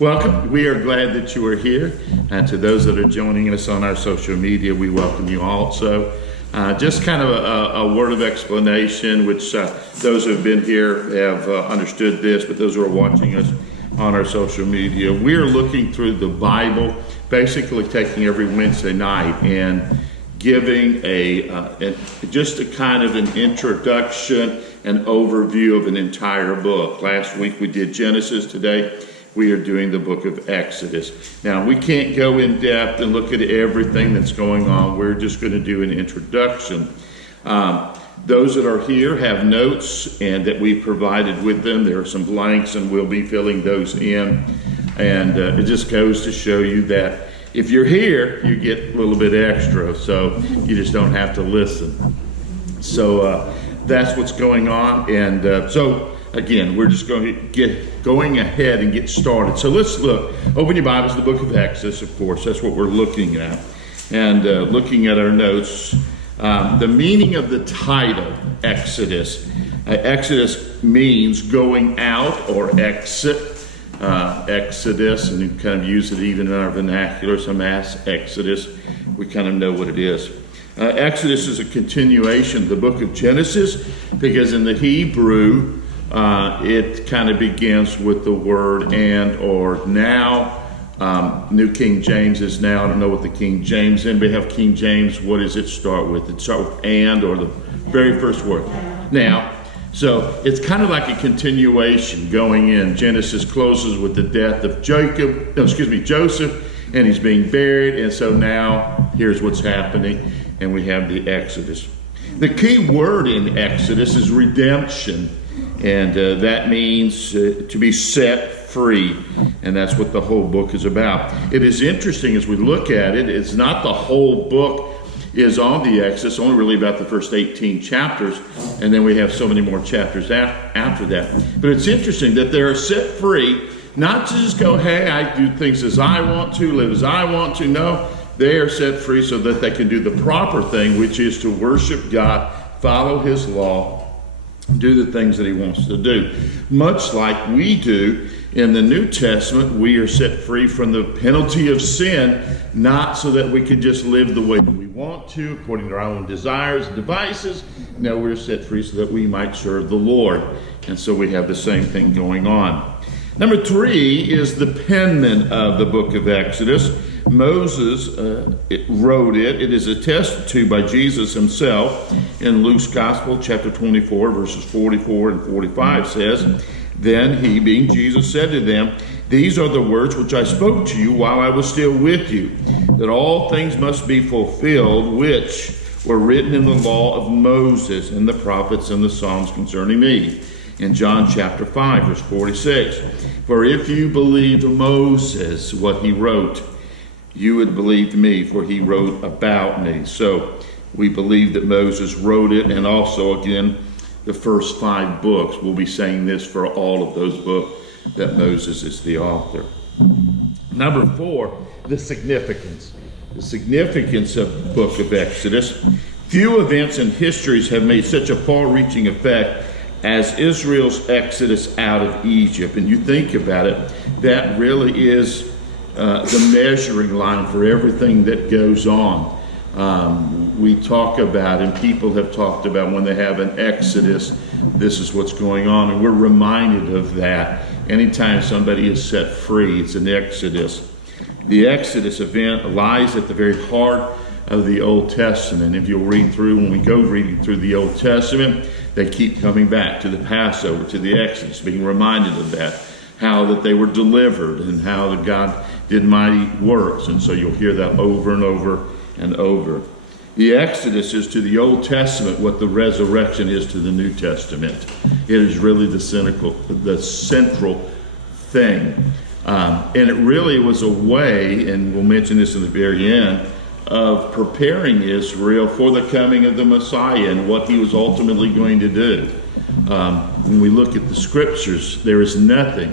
Welcome. We are glad that you are here. And to those that are joining us on our social media, we welcome you also. Just kind of a word of explanation, which those who have been here have understood this, but those who are watching us on our social media, we're looking through the Bible, basically taking every Wednesday night and giving just a kind of an introduction, an overview of an entire book. Last week we did Genesis. Today we are doing the book of Exodus. Now, we can't go in depth and look at everything that's going on. We're just going to do an introduction. Those that are here have notes and that we provided with them. There are some blanks and we'll be filling those in. And it just goes to show you that if you're here, you get a little bit extra, so you just don't have to listen. So that's what's going on. And so again, we're just going to get going ahead and get started. So let's look. Open your Bibles to the book of Exodus, of course. That's what we're looking at. And looking at our notes, the meaning of the title, Exodus. Exodus means going out or exit. Exodus, and we kind of use it even in our vernacular, some mass Exodus. We kind of know what it is. Exodus is a continuation of the book of Genesis, because in the Hebrew, it kind of begins with the word and or now. New King James is now. I don't know what the King James, anybody have King James? What does it start with? It starts with and, or the very first word. Now. So it's kind of like a continuation going in. Genesis closes with the death of Joseph, and he's being buried. And so now here's what's happening, and we have the Exodus. The key word in Exodus is redemption, and that means to be set free, and that's what the whole book is about. It is interesting as we look at it. It's not the whole book is on the Exodus, only really about the first 18 chapters, and then we have so many more chapters after that. But it's interesting that they're set free, not to just go, hey, I do things as I want to, live as I want to. No, they are set free so that they can do the proper thing, which is to worship God, follow His law, do the things that He wants to do. Much like we do in the New Testament, we are set free from the penalty of sin, not so that we can just live the way that we want to, according to our own desires and devices. No, we're set free so that we might serve the Lord. And so we have the same thing going on. Number 3 is the penman of the book of Exodus. Moses wrote it. It is attested to by Jesus himself in Luke's Gospel, chapter 24, verses 44 and 45 says, "Then he, being Jesus, said to them, These are the words which I spoke to you while I was still with you, that all things must be fulfilled which were written in the law of Moses and the prophets and the Psalms concerning me." In John chapter 5, verse 46, "For if you believed Moses, what he wrote, you would believe me, for he wrote about me." So we believe that Moses wrote it, and also, again, the first 5 books. We'll be saying this for all of those books, that Moses is the author. Number 4, the significance. The significance of the book of Exodus. Few events and histories have made such a far-reaching effect as Israel's exodus out of Egypt. And you think about it, that really is the measuring line for everything that goes on. We talk about, and people have talked about, when they have an exodus, this is what's going on, and we're reminded of that. Anytime somebody is set free, it's an exodus. The Exodus event lies at the very heart of the Old Testament. If you'll read through, when we go reading through the Old Testament, they keep coming back to the Passover, to the Exodus, being reminded of that, how that they were delivered and how that God did mighty works. And so you'll hear that over and over and over. The Exodus is to the Old Testament what the resurrection is to the New Testament. It is really the central thing. And it really was a way, and we'll mention this in the very end, of preparing Israel for the coming of the Messiah and what he was ultimately going to do. When we look at the scriptures, there is nothing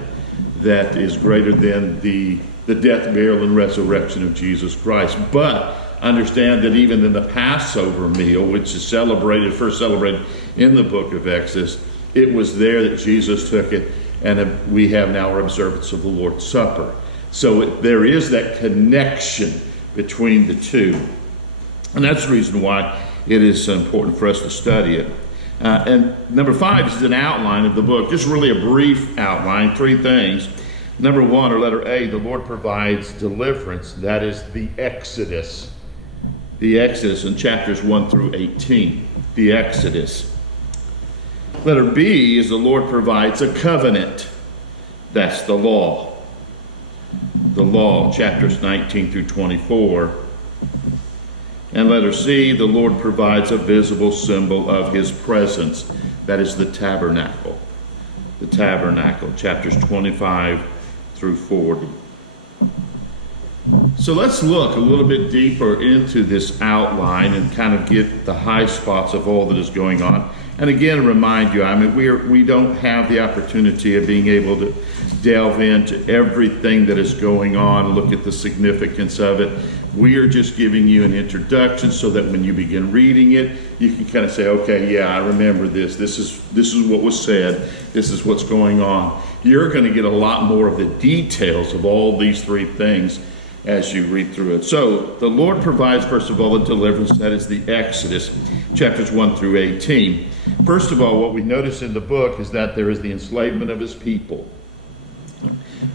that is greater than the death, burial, and resurrection of Jesus Christ. But understand that even in the Passover meal, which is first celebrated in the book of Exodus, it was there that Jesus took it and we have now our observance of the Lord's Supper. So there is that connection between the two. And that's the reason why it is so important for us to study it. And number 5 is an outline of the book, just really a brief outline, 3 things. Number 1, or letter A, the Lord provides deliverance. That is the Exodus. The Exodus in chapters 1 through 18. The Exodus. Letter B is the Lord provides a covenant. That's the law. The law, chapters 19 through 24. And letter C, the Lord provides a visible symbol of his presence. That is the tabernacle. The tabernacle, chapters 25 through 40. So let's look a little bit deeper into this outline and kind of get the high spots of all that is going on. And again, remind you, I mean, we don't have the opportunity of being able to delve into everything that is going on, look at the significance of it. We are just giving you an introduction so that when you begin reading it, you can kind of say, okay, yeah, I remember this. This is what was said. This is what's going on. You're going to get a lot more of the details of all these 3 things as you read through it. So the Lord provides, first of all, a deliverance. That is the Exodus, chapters 1 through 18. First of all, what we notice in the book is that there is the enslavement of his people.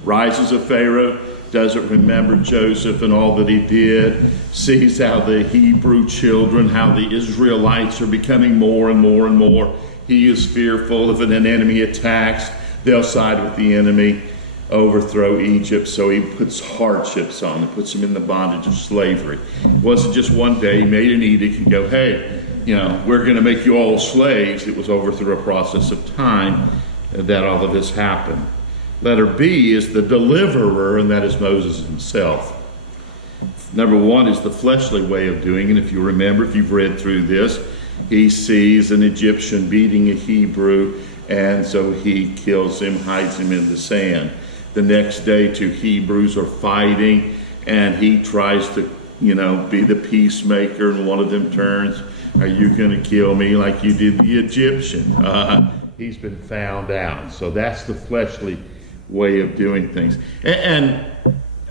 Rises of Pharaoh, doesn't remember Joseph and all that he did, sees how the Hebrew children, how the Israelites are becoming more and more and more. He is fearful. If an enemy attacks, they'll side with the enemy, overthrow Egypt. So he puts hardships on them, puts them in the bondage of slavery. It wasn't just one day he made an edict and go, hey, you know, we're going to make you all slaves. It was over through a process of time that all of this happened. Letter B is the deliverer, and that is Moses himself. Number 1 is the fleshly way of doing it. If you remember, if you've read through this, he sees an Egyptian beating a Hebrew, and so he kills him, hides him in the sand. The next day, 2 Hebrews are fighting, and he tries to, be the peacemaker, and one of them turns, are you going to kill me like you did the Egyptian? He's been found out. So that's the fleshly way of doing things. And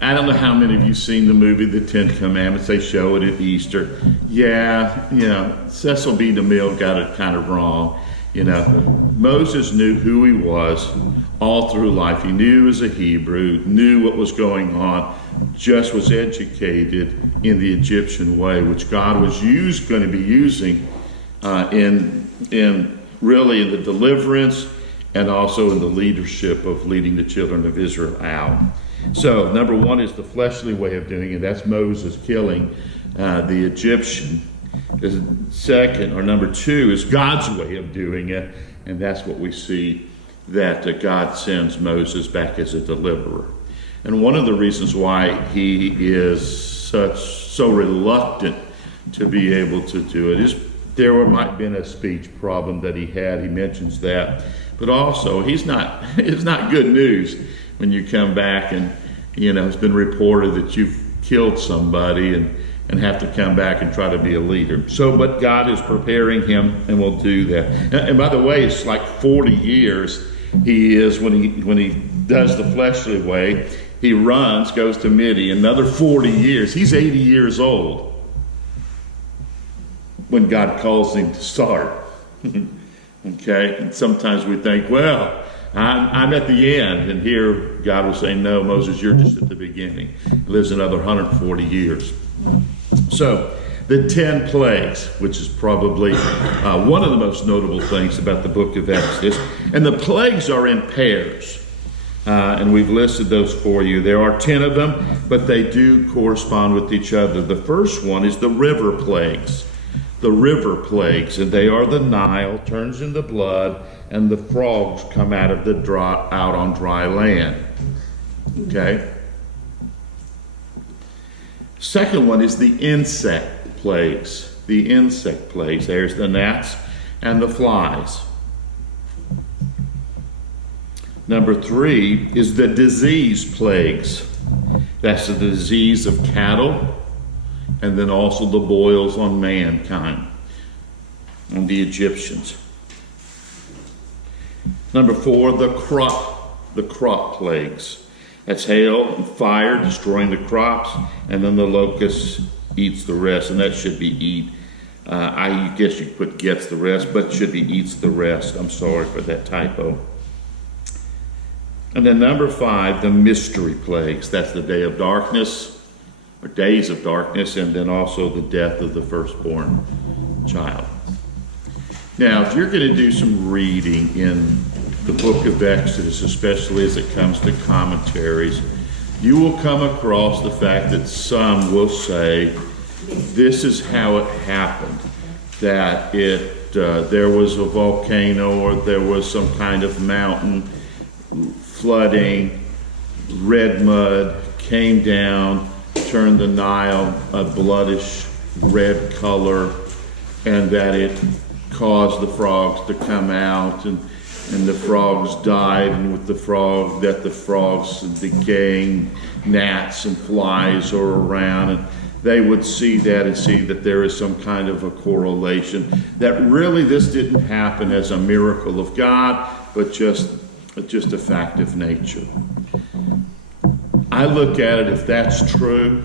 I don't know how many of you seen the movie The 10 Commandments. They show it at Easter. Yeah, Cecil B. DeMille got it kind of wrong. Moses knew who he was all through life. He knew he was a Hebrew, knew what was going on, just was educated in the Egyptian way, which God was going to be using in really in the deliverance and also in the leadership of leading the children of Israel out. So number 1 is the fleshly way of doing it. That's Moses killing the Egyptian. The second, or number 2, is God's way of doing it. And that's what we see, that God sends Moses back as a deliverer. And one of the reasons why he is so reluctant to be able to do it is there might have been a speech problem that he had. He mentions that. But also, it's not good news when you come back and, it's been reported that you've killed somebody and have to come back and try to be a leader. So, but God is preparing him and will do that. And by the way, it's like 40 years he is when he does the fleshly way. He runs, goes to Midian, another 40 years. He's 80 years old when God calls him to start. Okay, and sometimes we think, well, I'm at the end, and here God will say, no, Moses, you're just at the beginning. He lives another 140 years. So, the 10 plagues, which is probably one of the most notable things about the book of Exodus, and the plagues are in pairs, and we've listed those for you. There are 10 of them, but they do correspond with each other. The first one is the river plagues. The river plagues, and they are the Nile turns into blood, and the frogs come out on dry land. Okay. Second one is the insect plagues. The insect plagues. There's the gnats and the flies. Number 3 is the disease plagues. That's the disease of cattle, and then also the boils on mankind, on the Egyptians. Number 4, the crop the crop plagues. That's hail and fire destroying the crops, and then the locust eats the rest, and that should be eat. I guess you could put gets the rest, but it should be eats the rest. I'm sorry for that typo. And then number 5, the mystery plagues. That's the day of darkness, or days of darkness, and then also the death of the firstborn child. Now, if you're going to do some reading in the book of Exodus, especially as it comes to commentaries, you will come across the fact that some will say this is how it happened, that there was a volcano or there was some kind of mountain flooding, red mud came down, turned the Nile a bloodish red color, and that it caused the frogs to come out, and the frogs died, and with the frogs decaying, gnats and flies are around, and they would see that and see that there is some kind of a correlation, that really this didn't happen as a miracle of God, but just a fact of nature. I look at it, if that's true,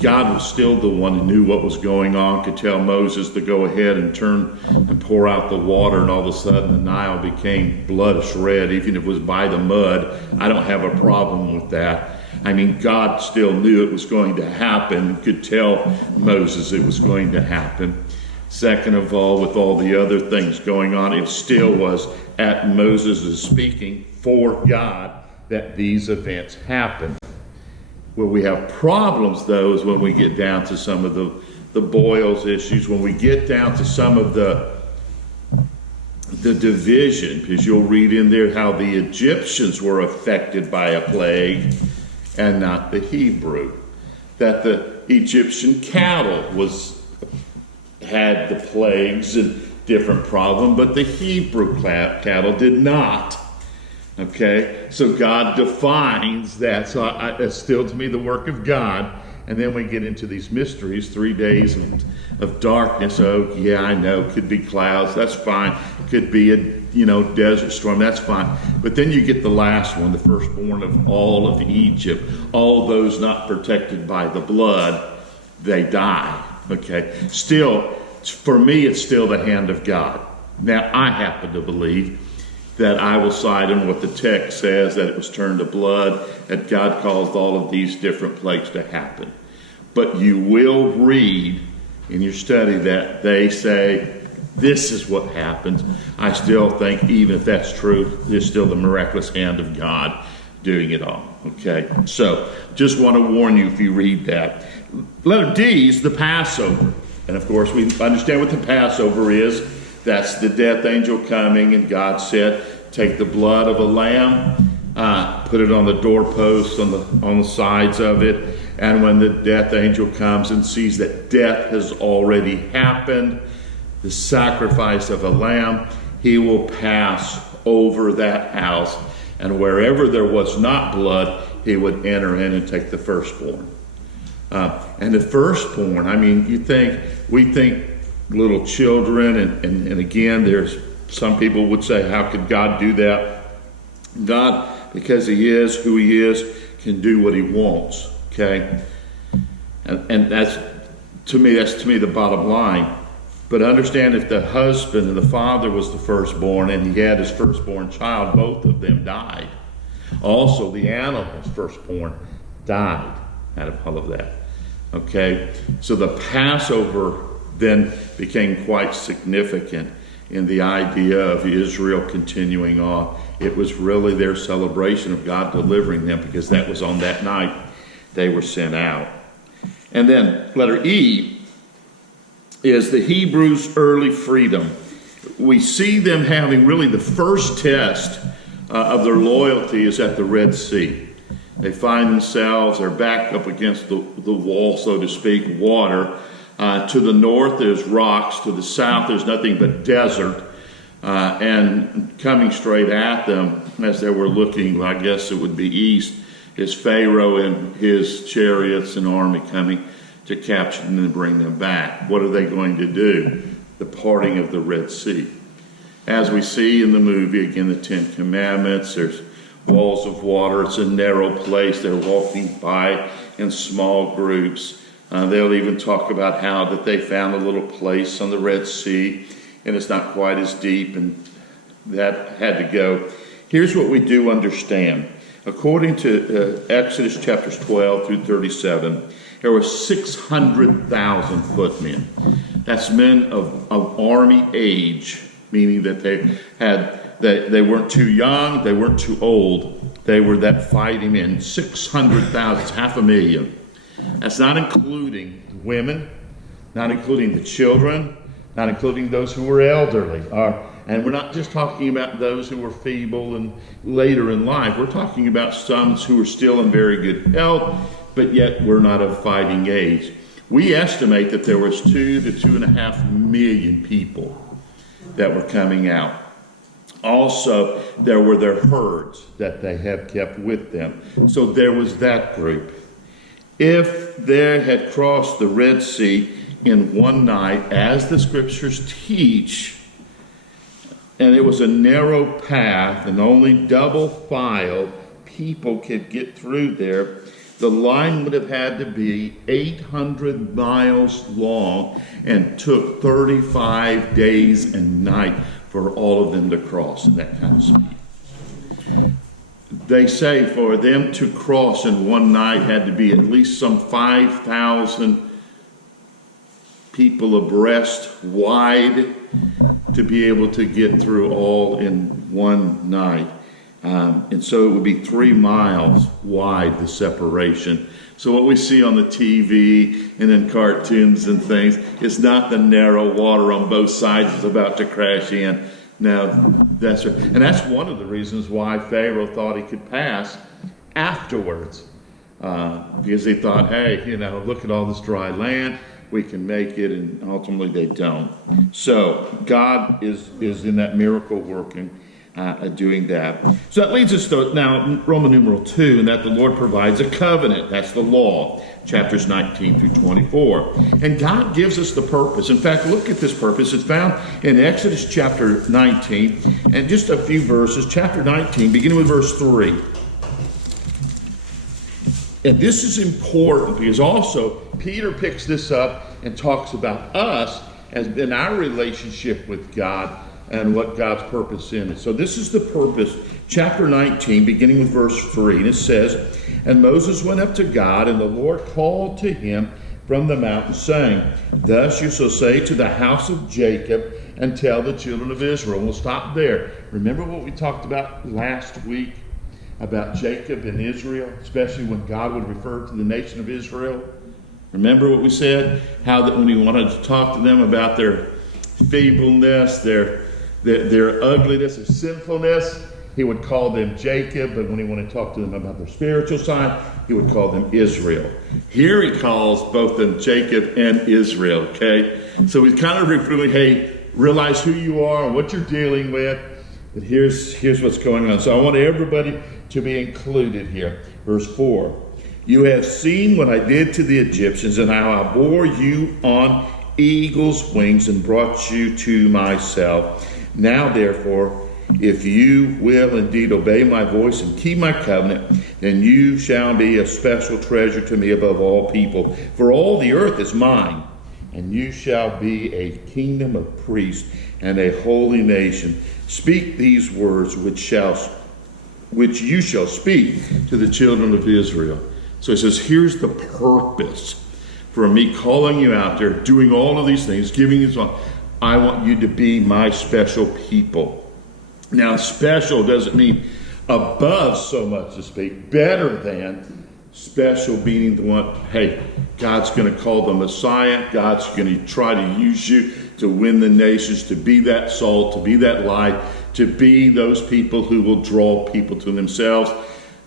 God was still the one who knew what was going on, could tell Moses to go ahead and turn and pour out the water, and all of a sudden the Nile became bloodish red, even if it was by the mud. I don't have a problem with that. I mean, God still knew it was going to happen, could tell Moses it was going to happen. Second of all, with all the other things going on, it still was at Moses' speaking for God that these events happened. Where we have problems, though, is when we get down to some of the boils issues, when we get down to some of the division, because you'll read in there how the Egyptians were affected by a plague and not the Hebrew. That the Egyptian cattle had the plagues and different problem, but the Hebrew cattle did not. Okay, so God defines that. So it's still to me the work of God. And then we get into these mysteries, 3 days of darkness. Oh, yeah, I know, could be clouds, that's fine. Could be a desert storm, that's fine. But then you get the last one, the firstborn of all of Egypt. All those not protected by the blood, they die. Okay, still, for me, it's still the hand of God. Now, I happen to believe that I will side on what the text says, that it was turned to blood, that God caused all of these different plagues to happen. But you will read in your study that they say, this is what happens. I still think, even if that's true, there's still the miraculous hand of God doing it all. Okay, so just want to warn you if you read that. Letter D is the Passover. And of course, we understand what the Passover is. That's the death angel coming, and God said, take the blood of a lamb, put it on the doorposts, on the sides of it, and when the death angel comes and sees that death has already happened, the sacrifice of a lamb, he will pass over that house, and wherever there was not blood, he would enter in and take the firstborn. And the firstborn, I mean, we think little children, and again, there's some people would say, how could God do that? God, because he is who he is, can do what he wants. Okay, and that's to me the bottom line. But understand, if the husband and the father was the firstborn, and he had his firstborn child, both of them died. Also, the animal's firstborn died out of all of that. Okay, so the Passover then became quite significant in the idea of Israel continuing on. It was really their celebration of God delivering them, because that was on that night they were sent out. And then letter E is the Hebrews' early freedom. We see them having really the first test of their loyalty is at the Red Sea. They find themselves, they're back up against the wall, so to speak, water. To the north, there's rocks. To the south, there's nothing but desert. And coming straight at them, as they were looking, I guess it would be east, is Pharaoh and his chariots and army coming to capture them and bring them back. What are they going to do? The parting of the Red Sea. As we see in the movie, again, the Ten Commandments, there's walls of water. It's a narrow place. They're walking by in small groups. They'll even talk about how that they found a little place on the Red Sea, and it's not quite as deep, and that had to go. Here's what we do understand. According to Exodus chapters 12 through 37, there were 600,000 footmen. That's men of army age, meaning that they weren't too young, they weren't too old. They were that fighting men. 600,000, 500,000. That's not including the women, not including the children, not including those who were elderly. And we're not just talking about those who were feeble and later in life. We're talking about some who are still in very good health, but yet were not of fighting age. We estimate that there was 2 to 2.5 million people that were coming out. Also, there were their herds that they have kept with them. So there was that group. If they had crossed the Red Sea in one night, as the scriptures teach, and it was a narrow path and only double file people could get through there, the line would have had to be 800 miles long and took 35 days and night for all of them to cross in that kind of speed. They say for them to cross in one night had to be at least some 5,000 people abreast wide to be able to get through all in one night. And so it would be 3 miles wide, the separation. So what we see on the TV and in cartoons and things is not the narrow water on both sides is about to crash in. Now, that's right. And that's one of the reasons why Pharaoh thought he could pass afterwards. Because he thought, hey, look at all this dry land. We can make it, and ultimately they don't. So God is in that miracle working, doing that. So that leads us to now Roman numeral 2, and that the Lord provides a covenant. That's the law, chapters 19 through 24. And God gives us the purpose. In fact, look at this purpose. It's found in Exodus chapter 19, and just a few verses. Chapter 19, beginning with verse 3. And this is important because also Peter picks this up and talks about us as in our relationship with God and what God's purpose in it. So this is the purpose, chapter 19, beginning with verse 3. And it says, And Moses went up to God, and the Lord called to him from the mountain, saying, Thus you shall say to the house of Jacob, and tell the children of Israel. We'll stop there. Remember what we talked about last week? About Jacob and Israel, especially when God would refer to the nation of Israel. Remember what we said? How that when he wanted to talk to them about their feebleness, their ugliness, their sinfulness, he would call them Jacob. But when he wanted to talk to them about their spiritual side, he would call them Israel. Here he calls both them Jacob and Israel, okay? So he's kind of referring, hey, realize who you are and what you're dealing with. But here's what's going on. So I want everybody to be included here. Verse 4. You have seen what I did to the Egyptians, and how I bore you on eagle's wings and brought you to myself. Now, therefore, if you will indeed obey my voice and keep my covenant, then you shall be a special treasure to me above all people. For all the earth is mine, and you shall be a kingdom of priests and a holy nation. Speak these words which you shall speak to the children of Israel. So he says, here's the purpose for me calling you out there, doing all of these things, giving you song. I want you to be my special people. Now, special doesn't mean above so much to speak, better than. Special meaning the one, hey, God's going to call the Messiah. God's going to try to use you to win the nations, to be that salt, to be that light, to be those people who will draw people to themselves.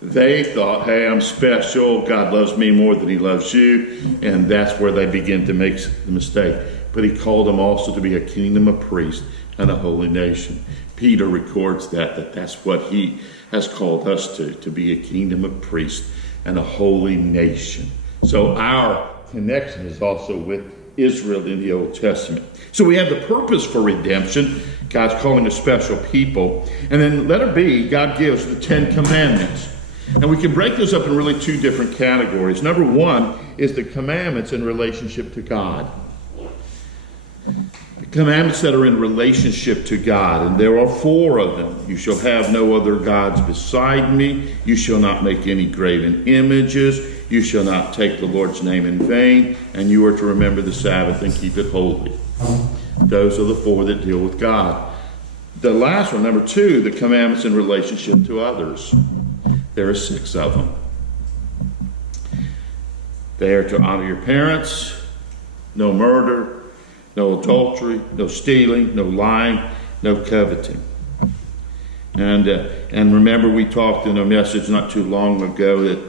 They thought, hey, I'm special. God loves me more than he loves you. And that's where they begin to make the mistake. But he called them also to be a kingdom of priests and a holy nation. Peter records that's what he has called us to be a kingdom of priests and a holy nation. So our connection is also with Israel in the Old Testament. So we have the purpose for redemption. God's calling a special people. And then letter B, God gives the 10 Commandments. And we can break those up in really two different categories. Number one is the commandments in relationship to God. The commandments that are in relationship to God, and there are 4 of them. You shall have no other gods beside me. You shall not make any graven images. You shall not take the Lord's name in vain. And you are to remember the Sabbath and keep it holy. Those are the 4 that deal with God. The last one, number 2, the commandments in relationship to others. There are 6 of them. They are to honor your parents, no murder, no adultery, no stealing, no lying, no coveting. And remember, we talked in a message not too long ago that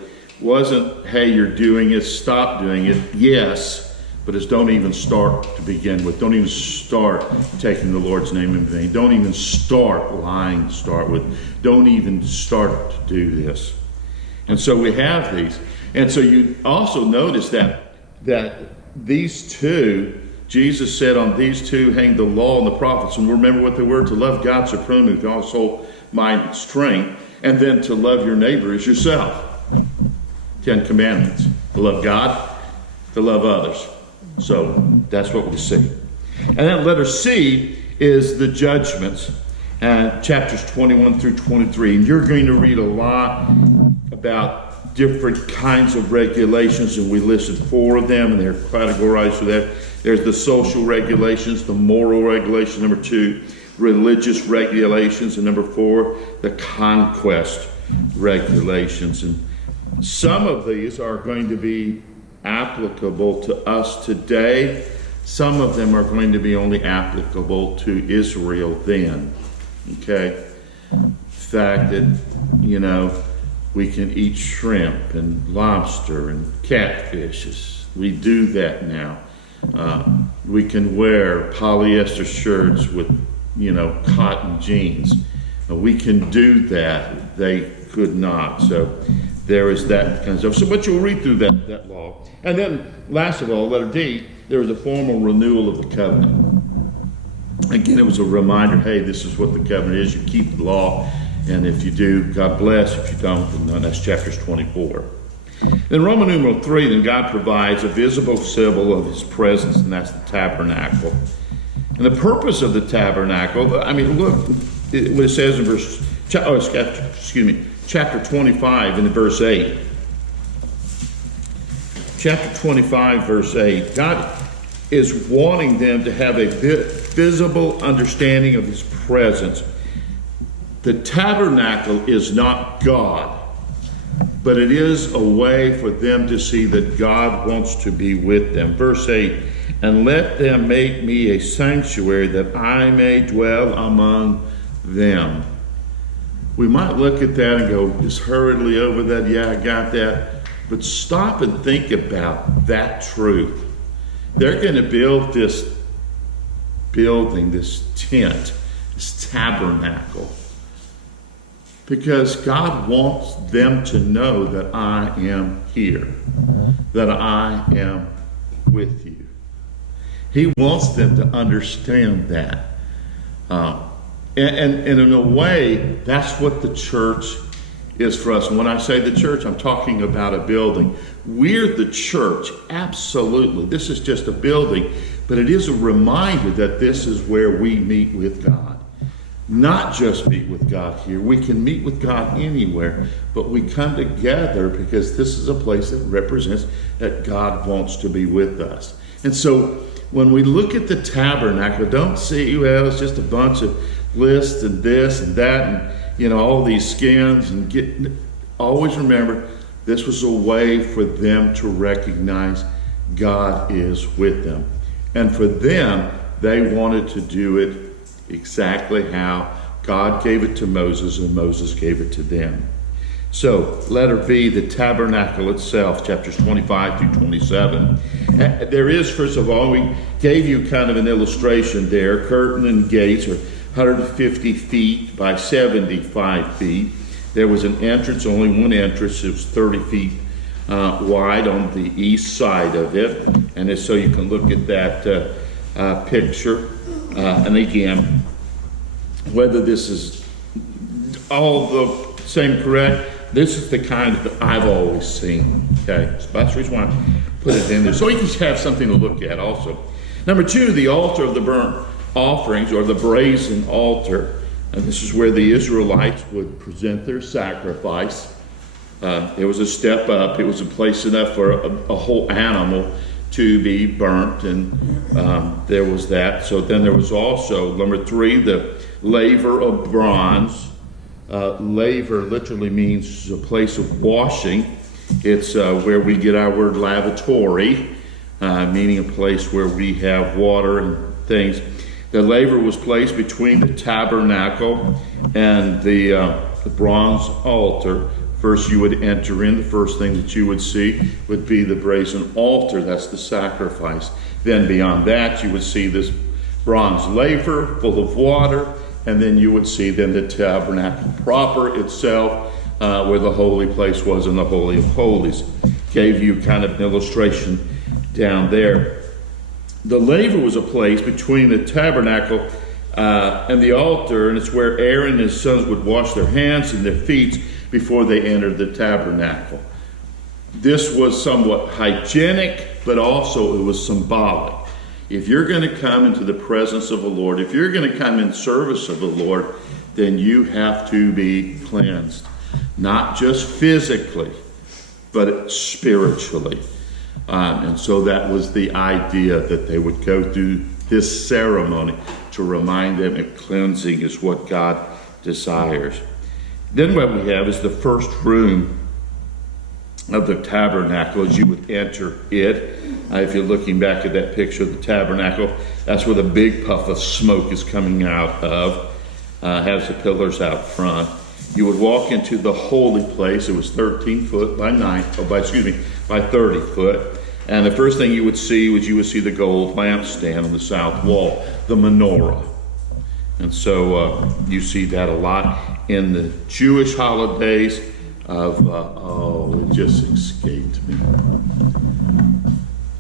wasn't, hey, you're doing it, stop doing it. Yes, but it's don't even start to begin with. Don't even start taking the Lord's name in vain. Don't even start lying to start with. Don't even start to do this. And so we have these. And so you also notice that these 2, Jesus said, on these 2 hang the law and the prophets. And remember what they were: to love God supremely with all soul, mind, and strength, and then to love your neighbor as yourself. 10 Commandments. To love God, to love others. So that's what we see. And then letter C is the judgments, chapters 21 through 23. And you're going to read a lot about different kinds of regulations, and we listed 4 of them, and they're categorized for that. There's the social regulations, the moral regulations, number 2, religious regulations, and number 4, the conquest regulations. And some of these are going to be applicable to us today. Some of them are going to be only applicable to Israel then. Okay? The fact that, we can eat shrimp and lobster and catfishes. We do that now. We can wear polyester shirts with, cotton jeans. We can do that. They could not. So there is that kind of stuff. So, but you'll read through that law. And then, last of all, letter D, there was a formal renewal of the covenant. Again, it was a reminder, hey, this is what the covenant is. You keep the law. And if you do, God bless. If you don't, then that's chapters 24. In Roman numeral 3, then God provides a visible symbol of his presence, and that's the tabernacle. And the purpose of the tabernacle, look what it says in chapter 25 in verse 8. Chapter 25, verse 8. God is wanting them to have a visible understanding of his presence. The tabernacle is not God, but it is a way for them to see that God wants to be with them. Verse 8, and let them make me a sanctuary that I may dwell among them. We might look at that and go just hurriedly over that. Yeah, I got that. But stop and think about that truth. They're going to build this building, this tent, this tabernacle, because God wants them to know that I am here, that I am with you. He wants them to understand that. And in a way, that's what the church is for us. And when I say the church, I'm talking about a building. We're the church, absolutely. This is just a building, but it is a reminder that this is where we meet with God. Not just meet with God here. We can meet with God anywhere, but we come together because this is a place that represents that God wants to be with us. And so when we look at the tabernacle, don't see, well, it's just a bunch of lists and this and that and, all these skins. And always remember, this was a way for them to recognize God is with them. And for them, they wanted to do it exactly how God gave it to Moses and Moses gave it to them. So, letter B, the tabernacle itself, chapters 25 through 27. There is, first of all, we gave you kind of an illustration there. Curtain and gates are 150 feet by 75 feet. There was an entrance, only one entrance. It was 30 feet wide on the east side of it. And so you can look at that picture. And again, Whether this is all the same correct, this is the kind that I've always seen. Okay, so that's the reason why I put it in there, so you can have something to look at also. Number two, the altar of the burnt offerings, or the brazen altar. And this is where the Israelites would present their sacrifice. It was a step up. It was a place enough for a whole animal to be burnt, and there was that. So then there was also, number three, the laver of bronze. Laver literally means a place of washing. It's where we get our word lavatory, meaning a place where we have water and things. The laver was placed between the tabernacle and the bronze altar. First you would enter in. The first thing that you would see would be the brazen altar. That's the sacrifice. Then beyond that you would see this bronze laver full of water, and then you would see then the tabernacle proper itself, where the holy place was in the Holy of Holies. Gave you kind of an illustration down there. The laver was a place between the tabernacle and the altar, and it's where Aaron and his sons would wash their hands and their feet before they entered the tabernacle. This was somewhat hygienic, but also it was symbolic. If you're going to come into the presence of the Lord, if you're going to come in service of the Lord, then you have to be cleansed. Not just physically, but spiritually. And so that was the idea, that they would go through this ceremony to remind them that cleansing is what God desires. Then what we have is the first room of the tabernacle as you would enter it. If you're looking back at that picture of the tabernacle, that's where the big puff of smoke is coming out of. Has the pillars out front. You would walk into the holy place. It was 13 foot by 30 foot. And the first thing you would see was the gold lampstand on the south wall, the menorah. And so you see that a lot in the Jewish holidays of, it just escaped me.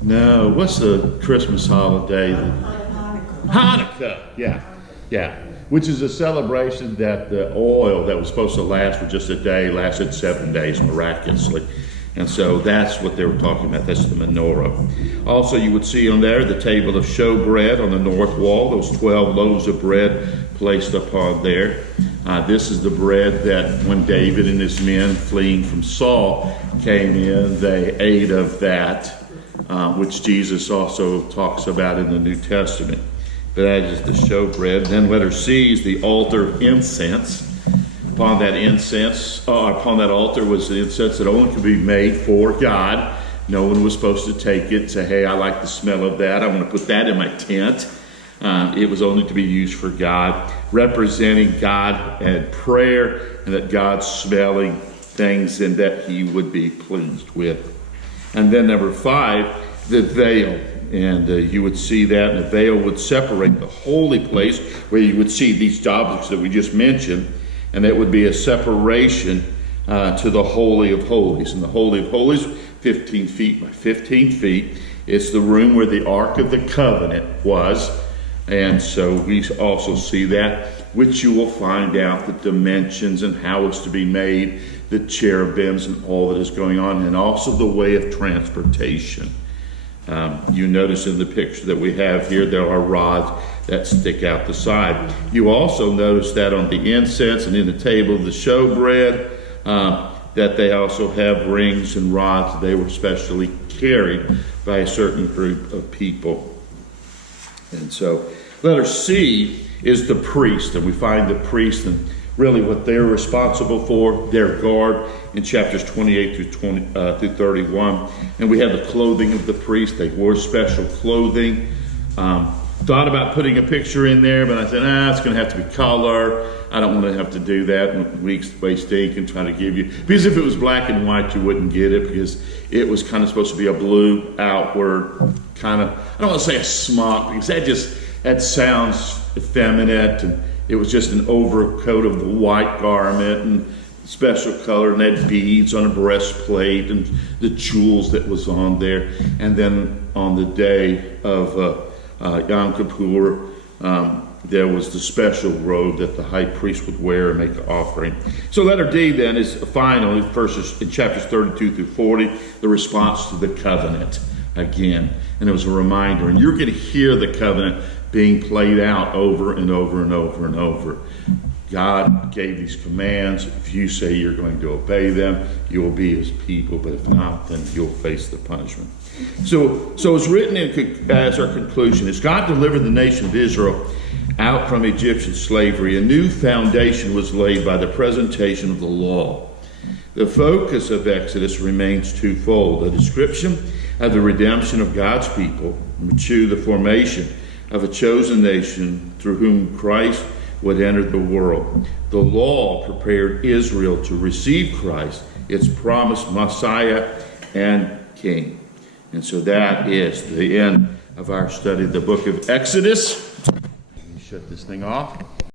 No, what's the Christmas holiday? Hanukkah, yeah. Which is a celebration that the oil that was supposed to last for just a day lasted 7 days miraculously. And so that's what they were talking about. That's the menorah. Also, you would see on there the table of showbread on the north wall, those 12 loaves of bread placed upon there. This is the bread that when David and his men fleeing from Saul came in, they ate of that, which Jesus also talks about in the New Testament. But that is the showbread. Then letter C is the altar of incense. Upon that altar was the incense that only could be made for God. No one was supposed to take it and say, hey, I like the smell of that. I want to put that in my tent. It was only to be used for God, representing God and prayer, and that God's smelling things and that he would be pleased with. And then number 5, the veil. And you would see that, and the veil would separate the holy place, where you would see these objects that we just mentioned, and that would be a separation to the Holy of Holies. And the Holy of Holies, 15 feet by 15 feet, it's the room where the Ark of the Covenant was. And so we also see that, which you will find out the dimensions and how it's to be made, the cherubims and all that is going on, and also the way of transportation. You notice in the picture that we have here, there are rods that stick out the side. You also notice that on the incense and in the table of the showbread, that they also have rings and rods. They were specially carried by a certain group of people. And so letter C is the priest, and we find the priest and really what they're responsible for, their guard, in chapters 28 through 31. And we have the clothing of the priest. They wore special clothing. Thought about putting a picture in there, but I said, it's going to have to be color. I don't want to have to do that and waste ink and try to give you, because if it was black and white, you wouldn't get it, because it was kind of supposed to be a blue outward kind of, I don't want to say a smock, because that sounds effeminate, and it was just an overcoat of the white garment and special color, and had beads on a breastplate and the jewels that was on there. And then on the day of Yom Kippur, there was the special robe that the high priest would wear and make an offering. So letter D then is final, verses in chapters 32 through 40, the response to the covenant again. And it was a reminder, and you're going to hear the covenant being played out over and over and over and over. God gave these commands. If you say you're going to obey them, you will be his people. But if not, then you'll face the punishment. So it's written as our conclusion. As God delivered the nation of Israel out from Egyptian slavery, a new foundation was laid by the presentation of the law. The focus of Exodus remains twofold: a description of the redemption of God's people, and two, the formation of a chosen nation through whom Christ would enter the world. The law prepared Israel to receive Christ, its promised Messiah and King. And so that is the end of our study of the book of Exodus. Let me shut this thing off.